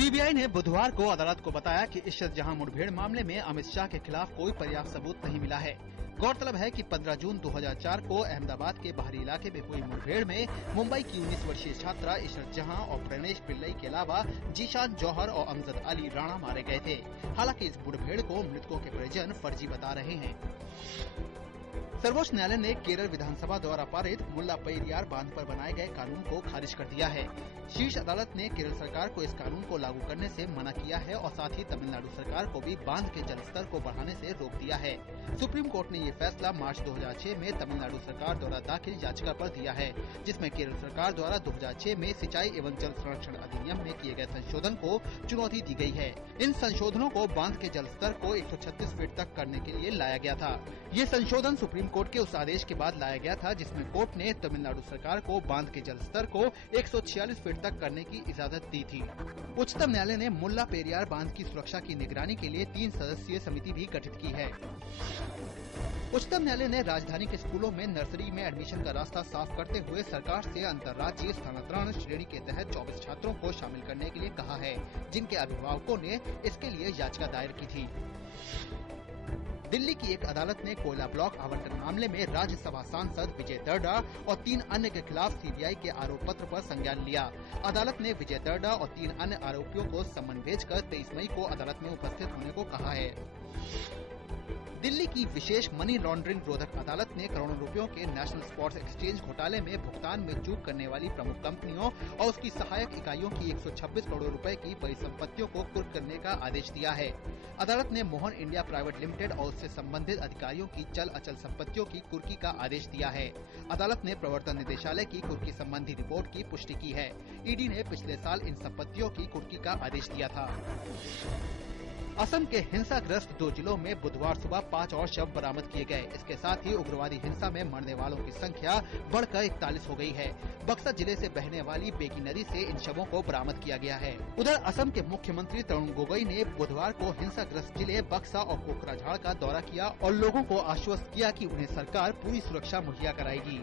CBI ने बुधवार को अदालत को बताया कि इशरत जहां मुठभेड़ मामले में अमित शाह के खिलाफ कोई पर्याप्त सबूत नहीं मिला है। गौरतलब है कि 15 जून 2004 को अहमदाबाद के बाहरी इलाके में हुई मुठभेड़ में मुंबई की 19 वर्षीय छात्रा इशरत जहां और प्रणेश पिल्लई के अलावा जीशान जौहर और अमजद अली राणा मारे गए थे। हालांकि इस मुठभेड़ को मृतकों के परिजन फर्जी बता रहे हैं। सर्वोच्च न्यायालय ने केरल विधानसभा द्वारा पारित मुल्ला पेरियार बांध पर बनाए गए कानून को खारिज कर दिया है। शीर्ष अदालत ने केरल सरकार को इस कानून को लागू करने से मना किया है और साथ ही तमिलनाडु सरकार को भी बांध के जलस्तर को बढ़ाने से रोक दिया है। सुप्रीम कोर्ट ने ये फैसला मार्च 2006 में तमिलनाडु सरकार द्वारा दाखिल याचिका पर दिया है, जिसमें केरल सरकार द्वारा 2006 में सिंचाई एवं जल संरक्षण अधिनियम में किए गए संशोधन को चुनौती दी गई है। इन संशोधनों को बांध के जलस्तर को 136 फीट तक करने के लिए लाया गया था। ये संशोधन सुप्रीम कोर्ट के उस आदेश के बाद लाया गया था जिसमें कोर्ट ने तमिलनाडु सरकार को बांध के जलस्तर को 146 फीट तक करने की इजाजत दी थी। उच्चतम न्यायालय ने मुल्ला पेरियार बांध की सुरक्षा की निगरानी के लिए 3 सदस्यीय समिति भी गठित की है। उच्चतम न्यायालय ने राजधानी के स्कूलों में नर्सरी में एडमिशन का रास्ता साफ करते हुए सरकार से अंतर्राज्यीय स्थानांतरण श्रेणी के तहत 24 छात्रों को शामिल करने के लिए कहा है, जिनके अभिभावकों ने इसके लिए याचिका दायर की थी। दिल्ली की एक अदालत ने कोयला ब्लॉक आवंटन मामले में राज्यसभा सांसद विजय दर्डा और 3 अन्य के खिलाफ सीबीआई के आरोप पत्र पर संज्ञान लिया। अदालत ने विजय दर्डा और 3 अन्य आरोपियों को सम्मन भेजकर 23 मई को अदालत में उपस्थित होने को कहा है। दिल्ली की विशेष मनी लॉन्ड्रिंग रोधक अदालत ने करोड़ों रुपयों के नेशनल स्पॉट्स एक्सचेंज घोटाले में भुगतान में चूक करने वाली प्रमुख कंपनियों और उसकी सहायक इकाइयों की 126 करोड़ रुपए की परिसंपत्तियों को कुर्क करने का आदेश दिया है। अदालत ने मोहन इंडिया प्राइवेट लिमिटेड और उससे संबंधित अधिकारियों की चल अचल संपत्तियों की कुर्की का आदेश दिया है। अदालत ने प्रवर्तन निदेशालय की कुर्की संबंधी रिपोर्ट की पुष्टि की है। ईडी ने पिछले साल इन संपत्तियों की कुर्की का आदेश दिया था। असम के हिंसाग्रस्त 2 जिलों में बुधवार सुबह 5 और शव बरामद किए गए। इसके साथ ही उग्रवादी हिंसा में मरने वालों की संख्या बढ़कर 41 हो गई है। बक्सर जिले से बहने वाली बेकी नदी से इन शवों को बरामद किया गया है। उधर असम के मुख्यमंत्री तरुण गोगोई ने बुधवार को हिंसाग्रस्त जिले बक्सा और कोकराझाड़ का दौरा किया और लोगों को आश्वस्त किया कि उन्हें सरकार पूरी सुरक्षा मुहैया कराएगी।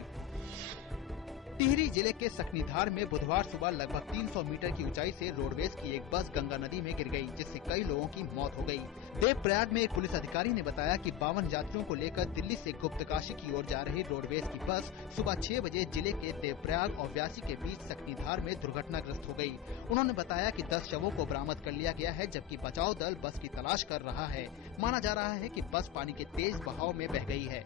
टिहरी जिले के सकनीधार में बुधवार सुबह लगभग 300 मीटर की ऊंचाई से रोडवेज की एक बस गंगा नदी में गिर गई, जिससे कई लोगों की मौत हो गई। देवप्रयाग में एक पुलिस अधिकारी ने बताया कि 52 यात्रियों को लेकर दिल्ली से गुप्तकाशी की ओर जा रही रोडवेज की बस सुबह 6 बजे जिले के देवप्रयाग और व्यासी के बीच सकनीधार में दुर्घटनाग्रस्त हो गई। उन्होंने बताया कि 10 शवों को बरामद कर लिया गया है, जबकि बचाव दल बस की तलाश कर रहा है। माना जा रहा है कि बस पानी के तेज बहाव में बह गई है।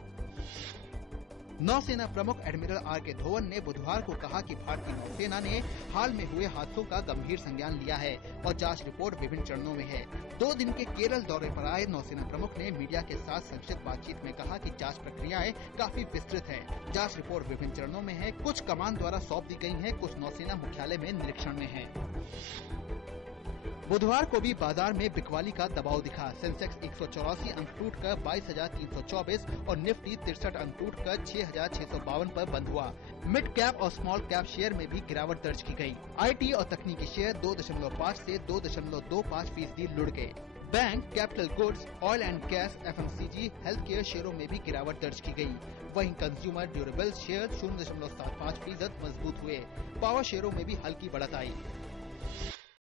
नौसेना प्रमुख एडमिरल आर.के. धोवन ने बुधवार को कहा कि भारतीय नौसेना ने हाल में हुए हादसों का गंभीर संज्ञान लिया है और जांच रिपोर्ट विभिन्न चरणों में है। 2 दिन के केरल दौरे पर आए नौसेना प्रमुख ने मीडिया के साथ संक्षिप्त बातचीत में कहा कि जांच प्रक्रियाएं काफी विस्तृत हैं। जांच रिपोर्ट विभिन्न चरणों में है। कुछ कमान द्वारा सौंप दी गई है, कुछ नौसेना मुख्यालय में निरीक्षण में है। बुधवार को भी बाजार में बिकवाली का दबाव दिखा। सेंसेक्स 184 अंक टूटकर 22,324 और निफ्टी 63 अंक टूटकर 6,652 पर बंद हुआ। मिड कैप और स्मॉल कैप शेयर में भी गिरावट दर्ज की गई। आईटी और तकनीकी शेयर 2.5 से 2.25% लुढ़ गए। Bank, capital goods, oil and gas, FMCG, health care शेयरों में भी गिरावट दर्ज की गई। वहीं कंज्यूमर ड्यूरेबल्स शेयर 0.75% मजबूत हुए। पावर शेयरों में भी हल्की बढ़त आई।